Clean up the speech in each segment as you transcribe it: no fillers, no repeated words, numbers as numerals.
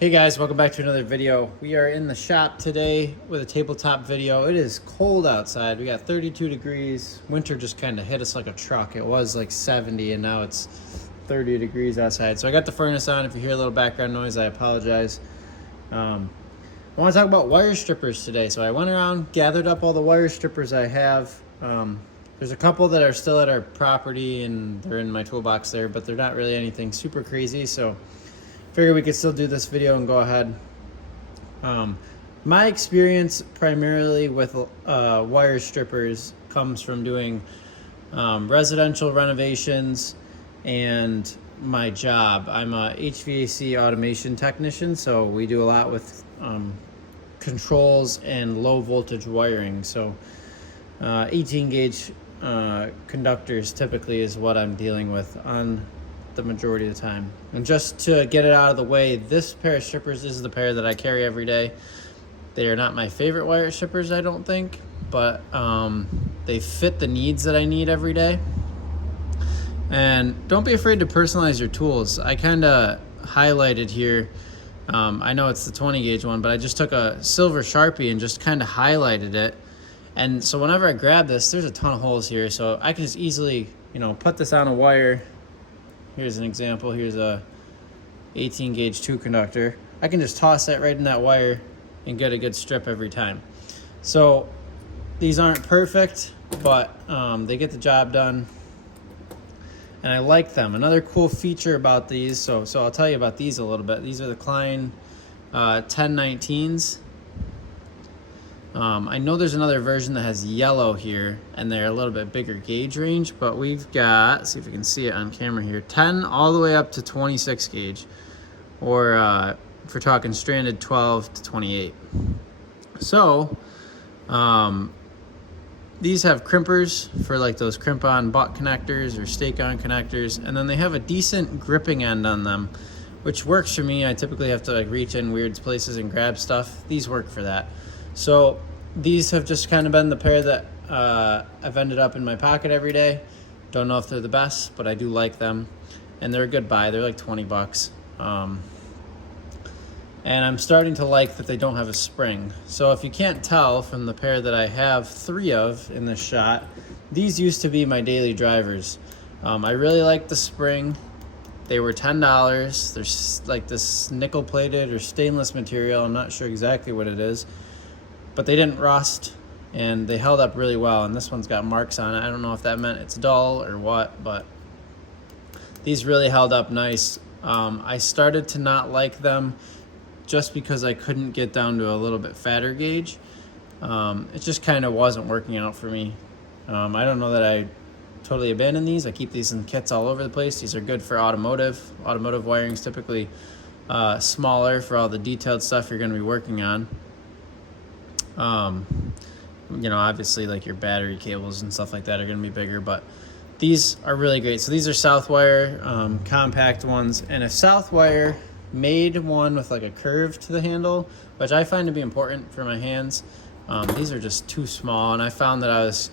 Hey guys, welcome back to another video. We are in the shop today with a tabletop video. It is cold outside. We got 32 degrees. Winter just kind of hit us like a truck. It was like 70 and now it's 30 degrees outside. So I got the furnace on. If you hear a little background noise, I apologize. I want to talk about wire strippers today. So I went around, gathered up all the wire strippers I have. There's a couple that are still at our property and they're in my toolbox there, but they're not really anything super crazy. So figured we could still do this video and go ahead. My experience primarily with wire strippers comes from doing residential renovations and my job. I'm a HVAC automation technician, so we do a lot with controls and low voltage wiring. So 18 gauge conductors typically is what I'm dealing with on the majority of the time. And just to get it out of the way, this pair of strippers is the pair that I carry every day. They are not my favorite wire strippers, I don't think, but they fit the needs that I need every day. And don't be afraid to personalize your tools. I kind of highlighted here, I know it's the 20 gauge one, but I just took a silver Sharpie and just kind of highlighted it. And so whenever I grab this, there's a ton of holes here, so I can just easily, put this on a wire. Here's an example. Here's a 18 gauge 2 conductor. I can just toss that right in that wire and get a good strip every time. So these aren't perfect, but they get the job done, and I like them. Another cool feature about these, so I'll tell you about these a little bit. These are the Klein 1019s. I know there's another version that has yellow here, and they're a little bit bigger gauge range, but we've got, let's see if we can see it on camera here, 10 all the way up to 26 gauge, or if we're talking stranded, 12 to 28. So these have crimpers for like those crimp-on butt connectors or stake-on connectors, and then they have a decent gripping end on them, which works for me. I typically have to like reach in weird places and grab stuff. These work for that. So these have just kind of been the pair that I've ended up in my pocket every day. Don't know if they're the best, but I do like them, and they're a good buy. They're like 20 bucks. And I'm starting to like that they don't have a spring. So if you can't tell from the pair that I have 3 of in this shot, these used to be my daily drivers. I really like the spring. They were $10. They're like this nickel plated or stainless material. I'm not sure exactly what it is, but they didn't rust and they held up really well. And this one's got marks on it. I don't know if that meant it's dull or what, but these really held up nice. I started to not like them just because I couldn't get down to a little bit fatter gauge. It just kind of wasn't working out for me. I don't know that I totally abandoned these. I keep these in kits all over the place. These are good for automotive. Automotive wiring is typically smaller for all the detailed stuff you're going to be working on. Obviously like your battery cables and stuff like that are going to be bigger, but these are really great. So these are Southwire compact ones, and if Southwire made one with like a curve to the handle, which I find to be important for my hands, these are just too small, and I found that I was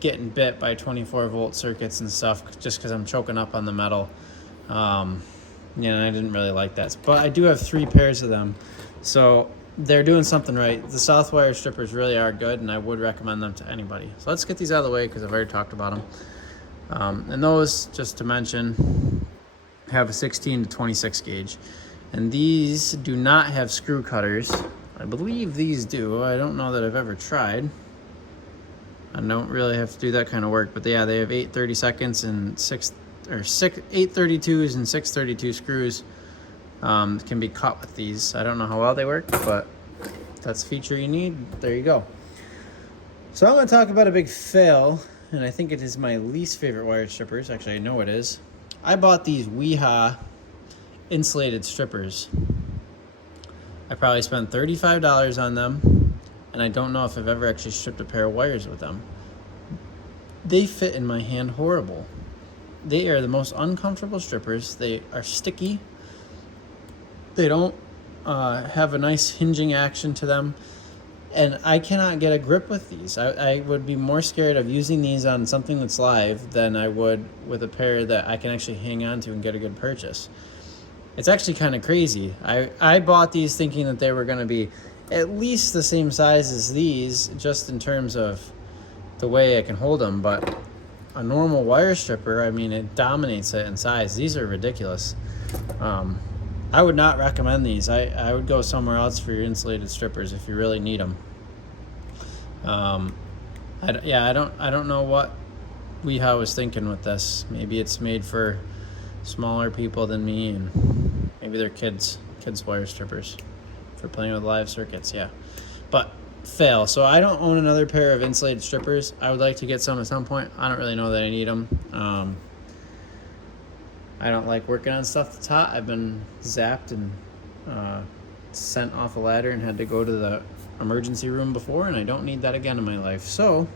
getting bit by 24 volt circuits and stuff just because I'm choking up on the metal. I didn't really like that, but I do have 3 pairs of them, so they're doing something right. The Southwire strippers really are good, and I would recommend them to anybody. So let's get these out of the way because I've already talked about them. And those, just to mention, have a 16 to 26 gauge. And these do not have screw cutters. I believe these do. I don't know that I've ever tried. I don't really have to do that kind of work, but yeah, they have 8 32s and 6 32 screws. Can be cut with these. I don't know how well they work, but that's a feature you need. There you go. So I'm going to talk about a big fail, and I think it is my least favorite wire strippers. Actually, I know it is. I bought these Weeha insulated strippers. I probably spent $35 on them, and I don't know if I've ever actually stripped a pair of wires with them. They fit in my hand horrible. They are the most uncomfortable strippers. They are sticky. They don't have a nice hinging action to them, and I cannot get a grip with these. I would be more scared of using these on something that's live than I would with a pair that I can actually hang on to and get a good purchase. It's actually kind of crazy. I bought these thinking that they were going to be at least the same size as these, just in terms of the way I can hold them, but a normal wire stripper, I mean, it dominates it in size. These are ridiculous. I would not recommend these. I would go somewhere else for your insulated strippers if you really need them. I don't know what Weehaw was thinking with this. Maybe it's made for smaller people than me, and maybe they're kids wire strippers for playing with live circuits. Yeah, but fail. So I don't own another pair of insulated strippers. I would like to get some at some point. I don't really know that I need them. I don't like working on stuff that's hot. I've been zapped and sent off a ladder and had to go to the emergency room before, and I don't need that again in my life. So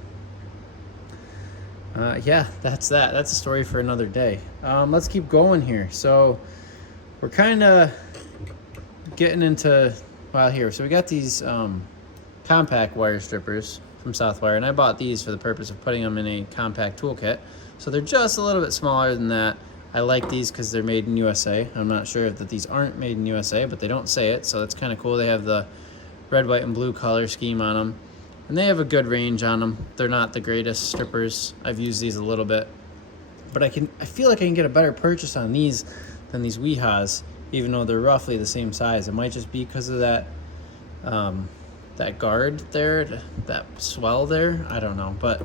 yeah, that's that. That's a story for another day. Let's keep going here. So we're kind of getting into, well, here. So we got these compact wire strippers from Southwire, and I bought these for the purpose of putting them in a compact toolkit. So they're just a little bit smaller than that. I like these because they're made in USA. I'm not sure that these aren't made in USA, but they don't say it, so that's kind of cool. They have the red, white, and blue color scheme on them. And they have a good range on them. They're not the greatest strippers. I've used these a little bit. But I feel like I can get a better purchase on these than these Weehaws, even though they're roughly the same size. It might just be because of that that guard there, that swell there. I don't know. But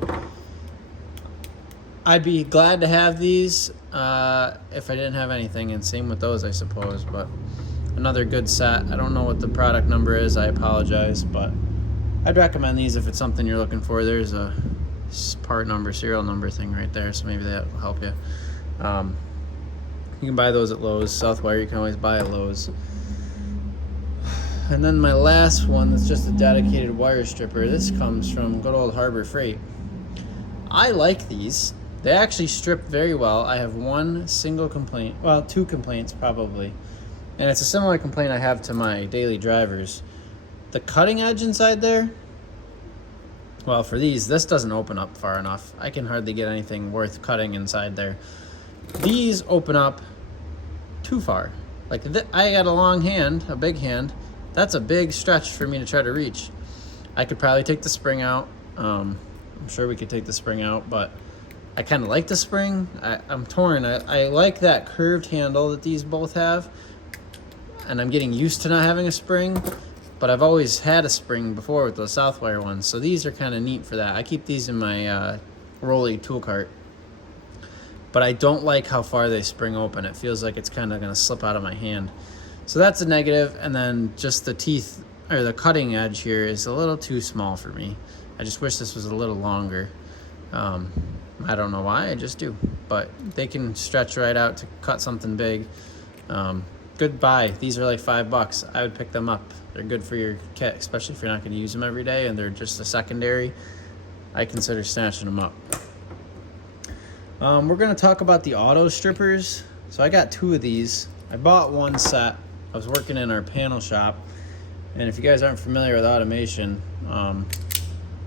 I'd be glad to have these if I didn't have anything. And same with those, I suppose. But another good set. I don't know what the product number is. I apologize. But I'd recommend these if it's something you're looking for. There's a part number, serial number thing right there, so maybe that will help you. You can buy those at Lowe's. Southwire, you can always buy at Lowe's. And then my last one that's just a dedicated wire stripper. This comes from good old Harbor Freight. I like these. They actually strip very well. I have one single complaint, well, two complaints probably. And it's a similar complaint I have to my daily drivers. The cutting edge inside there, well, for these, this doesn't open up far enough. I can hardly get anything worth cutting inside there. These open up too far. Like, I got a long hand, a big hand. That's a big stretch for me to try to reach. I could probably take the spring out. I'm sure we could take the spring out, but I kind of like the spring. I'm torn. I like that curved handle that these both have, and I'm getting used to not having a spring. But I've always had a spring before with those Southwire ones, so these are kind of neat for that. I keep these in my Rolly tool cart. But I don't like how far they spring open. It feels like it's kind of going to slip out of my hand. So that's a negative, and then just the teeth, or the cutting edge here is a little too small for me. I just wish this was a little longer. I don't know why, I just do. But they can stretch right out to cut something big. Good buy. These are like $5. I would pick them up. They're good for your kit, especially if you're not going to use them every day and they're just a secondary. I consider snatching them up. We're going to talk about the auto strippers. So I got two of these. I bought one set. I was working in our panel shop. And if you guys aren't familiar with automation,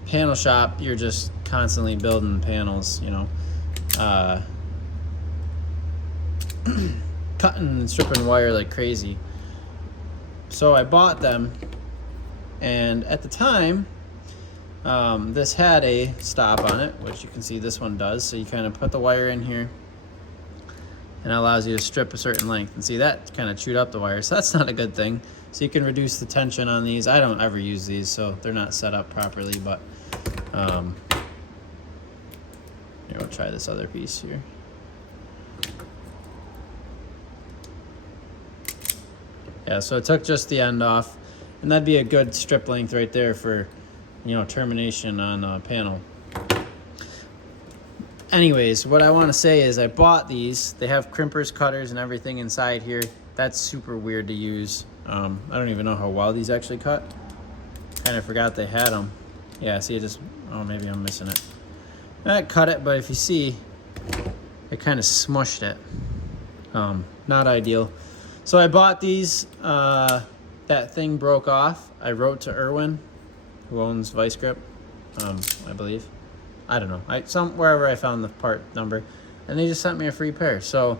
panel shop, you're just constantly building panels, you know. Cutting and stripping wire like crazy. So I bought them, and at the time, this had a stop on it, which you can see this one does. So you kind of put the wire in here, and it allows you to strip a certain length. And see, that kind of chewed up the wire, so that's not a good thing. So you can reduce the tension on these. I don't ever use these, so they're not set up properly, but here, we'll try this other piece here. Yeah, so it took just the end off, and that'd be a good strip length right there for, you know, termination on a panel. Anyways, what I want to say is I bought these. They have crimpers, cutters, and everything inside here. That's super weird to use. I don't even know how well these actually cut. Kind of forgot they had them. Yeah, see, it just, oh, maybe I'm missing it. I cut it, but if you see, it kind of smushed it. Not ideal. So I bought these. That thing broke off. I wrote to Irwin, who owns Vice Grip, I believe. I don't know. Wherever I found the part number, and they just sent me a free pair. So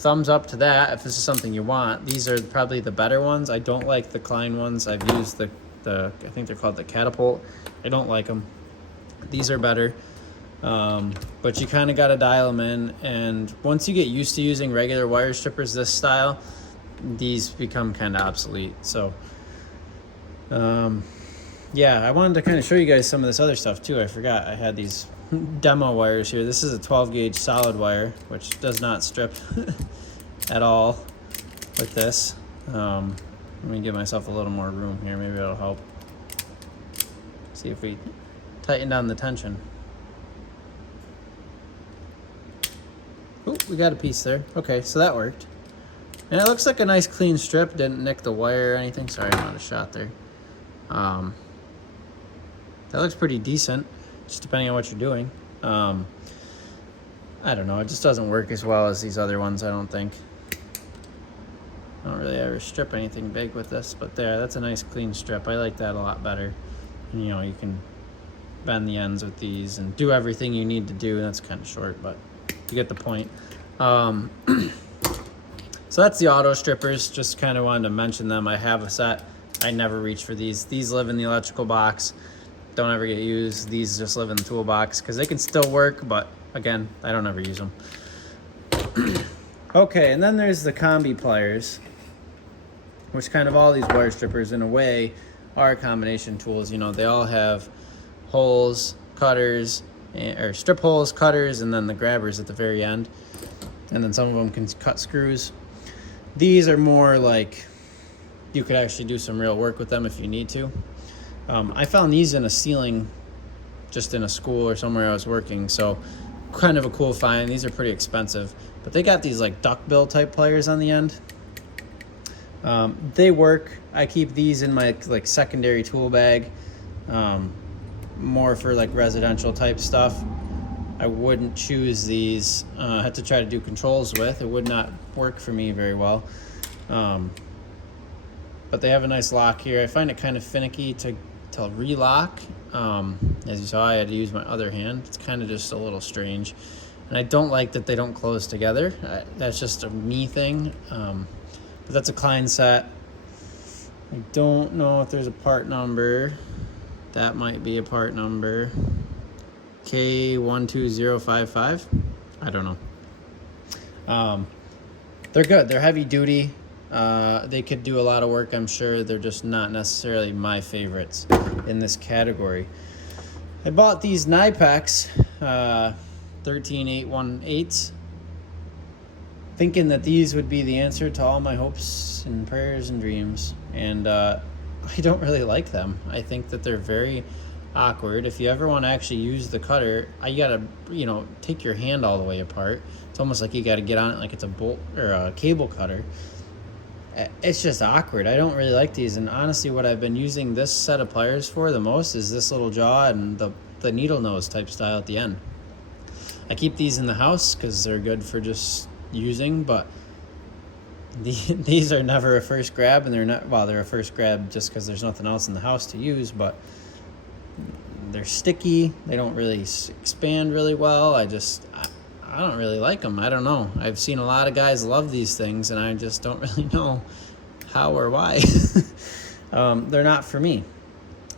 thumbs up to that if this is something you want. These are probably the better ones. I don't like the Klein ones. I've used the I think they're called the Catapult. I don't like them. These are better. But you kind of got to dial them in, and once you get used to using regular wire strippers this style, these become kind of obsolete. So yeah, I wanted to kind of show you guys some of this other stuff too. I forgot I had these demo wires here. This is a 12 gauge solid wire, which does not strip at all with this. Let me give myself a little more room here, maybe that'll help. See if we tighten down the tension. Oh, we got a piece there. Okay, so that worked. And it looks like a nice clean strip. Didn't nick the wire or anything. Sorry, I'm out of shot there. That looks pretty decent, just depending on what you're doing. I don't know. It just doesn't work as well as these other ones, I don't think. I don't really ever strip anything big with this, but there, that's a nice clean strip. I like that a lot better. And, you know, you can bend the ends with these and do everything you need to do. That's kind of short, but you get the point. So that's the auto strippers. Just kind of wanted to mention them. I have a set. I never reach for these. These live in the electrical box. Don't ever get used. These just live in the toolbox because they can still work, but again, I don't ever use them. Okay, and then there's the combi pliers, which kind of all these wire strippers in a way are combination tools. You know, they all have holes, cutters, or strip holes, cutters, and then the grabbers at the very end. And then some of them can cut screws. These are more like you could actually do some real work with them if you need to. I found these in a ceiling just in a school or somewhere I was working, so kind of a cool find. These are pretty expensive, but they got these like duckbill type pliers on the end. They work. I keep these in my like secondary tool bag, more for like residential type stuff. I wouldn't choose these. I had to try to do controls with. It would not work for me very well. But they have a nice lock here. I find it kind of finicky to relock. As you saw, I had to use my other hand. It's kind of just a little strange. And I don't like that they don't close together. That's just a me thing. But that's a Klein set. I don't know if there's a part number. That might be a part number. K12055. I don't know. They're good. They're heavy duty. They could do a lot of work, I'm sure. They're just not necessarily my favorites in this category. I bought these Nipex 13818, thinking that these would be the answer to all my hopes and prayers and dreams. And I don't really like them. I think that they're very awkward. If you ever want to actually use the cutter, you gotta, take your hand all the way apart. It's almost like you gotta get on it like it's a bolt or a cable cutter. It's just awkward. I don't really like these, and honestly what I've been using this set of pliers for the most is this little jaw and the needle nose type style at the end. I keep these in the house because they're good for just using, but these are never a first grab, and they're a first grab just because there's nothing else in the house to use, but they're sticky. They don't really expand really well. I don't really like them. I don't know. I've seen a lot of guys love these things, and I just don't really know how or why. They're not for me.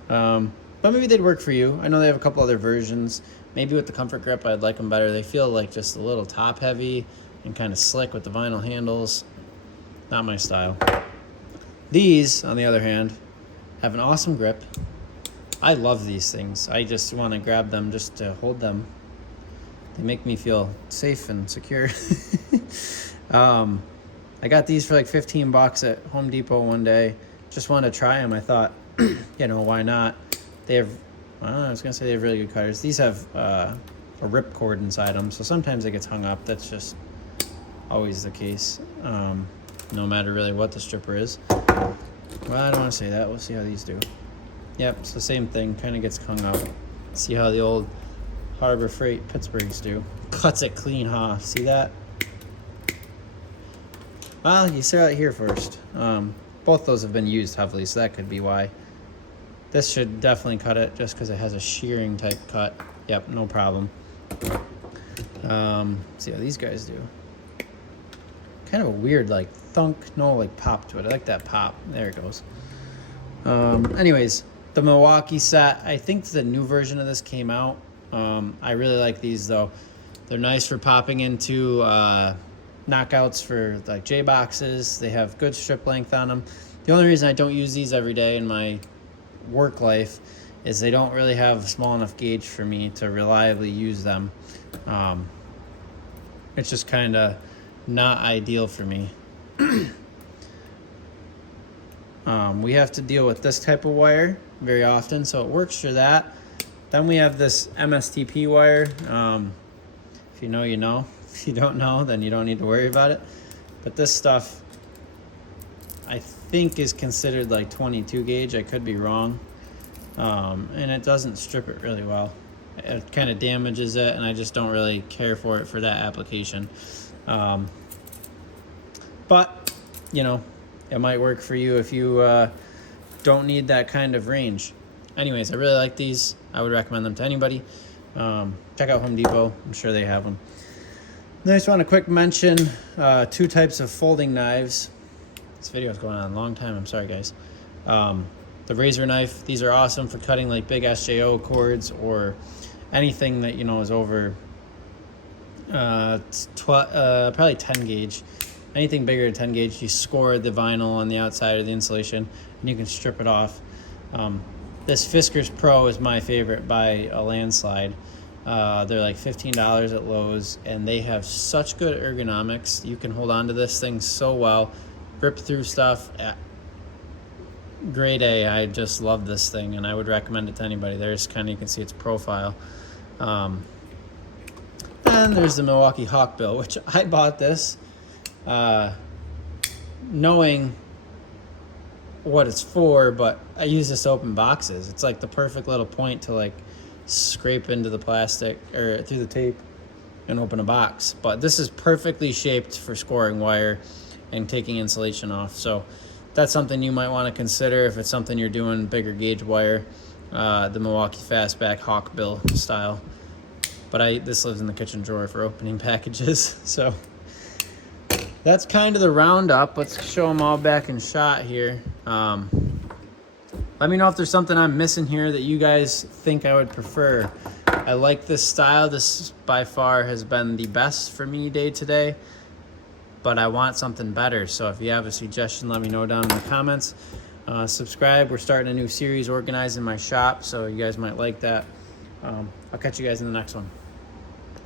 But maybe they'd work for you. I know they have a couple other versions. Maybe with the comfort grip, I'd like them better. They feel like just a little top heavy and kind of slick with the vinyl handles. Not my style. These, on the other hand, have an awesome grip. I love these things. I just want to grab them just to hold them. They make me feel safe and secure. I got these for like $15 at Home Depot one day. Just wanted to try them. I thought, why not? They have, I was going to say they have really good cutters. These have a rip cord inside them, so sometimes it gets hung up. That's just always the case, no matter really what the stripper is. Well, I don't want to say that. We'll see how these do. Yep, it's the same thing. Kind of gets hung up. See how the old Harbor Freight Pittsburghs do. Cuts it clean off. See that? Well, you saw it here first. Both those have been used heavily, so that could be why. This should definitely cut it just because it has a shearing type cut. Yep, no problem. See how these guys do. kind of a weird like thunk, no like pop to it. I like that pop. There it goes. Anyways, the Milwaukee set, I think the new version of this came out. I really like these though. They're nice for popping into knockouts for like J boxes. They have good strip length on them. The only reason I don't use these every day in my work life is they don't really have a small enough gauge for me to reliably use them. It's just kind of not ideal for me. We have to deal with this type of wire very often, so it works for that. Then we have this MSTP wire. If you know, you know. If you don't know, then you don't need to worry about it. But this stuff, I think, is considered like 22 gauge. I could be wrong. And it doesn't strip it really well. It kind of damages it, and I just don't really care for it for that application. But, you know, it might work for you if you don't need that kind of range. Anyways, I really like these. I would recommend them to anybody. Check out Home Depot. I'm sure they have them. Then I just want to quick mention 2 types of folding knives. This video is going on a long time. I'm sorry, guys. The razor knife. These are awesome for cutting like big SJO cords or anything that, you know, is over probably 10 gauge. Anything bigger than 10 gauge, you score the vinyl on the outside of the insulation and you can strip it off. This Fiskars Pro is my favorite by a landslide. They're like $15 at Lowe's, and they have such good ergonomics. You can hold on to this thing so well, rip through stuff. Grade A. I just love this thing, and I would recommend it to anybody. There's kind of, you can see its profile. And there's the Milwaukee Hawkbill, which I bought this knowing what it's for, but I use this to open boxes. It's like the perfect little point to like scrape into the plastic or through the tape and open a box. But this is perfectly shaped for scoring wire and taking insulation off. So that's something you might want to consider if it's something you're doing bigger gauge wire, the Milwaukee Fastback Hawkbill style. But this lives in the kitchen drawer for opening packages. So that's kind of the roundup. Let's show them all back in shot here. Let me know if there's something I'm missing here that you guys think I would prefer. I like this style. This by far has been the best for me day to day, but I want something better. So if you have a suggestion, let me know down in the comments. Subscribe. We're starting a new series organizing my shop, so you guys might like that. I'll catch you guys in the next one.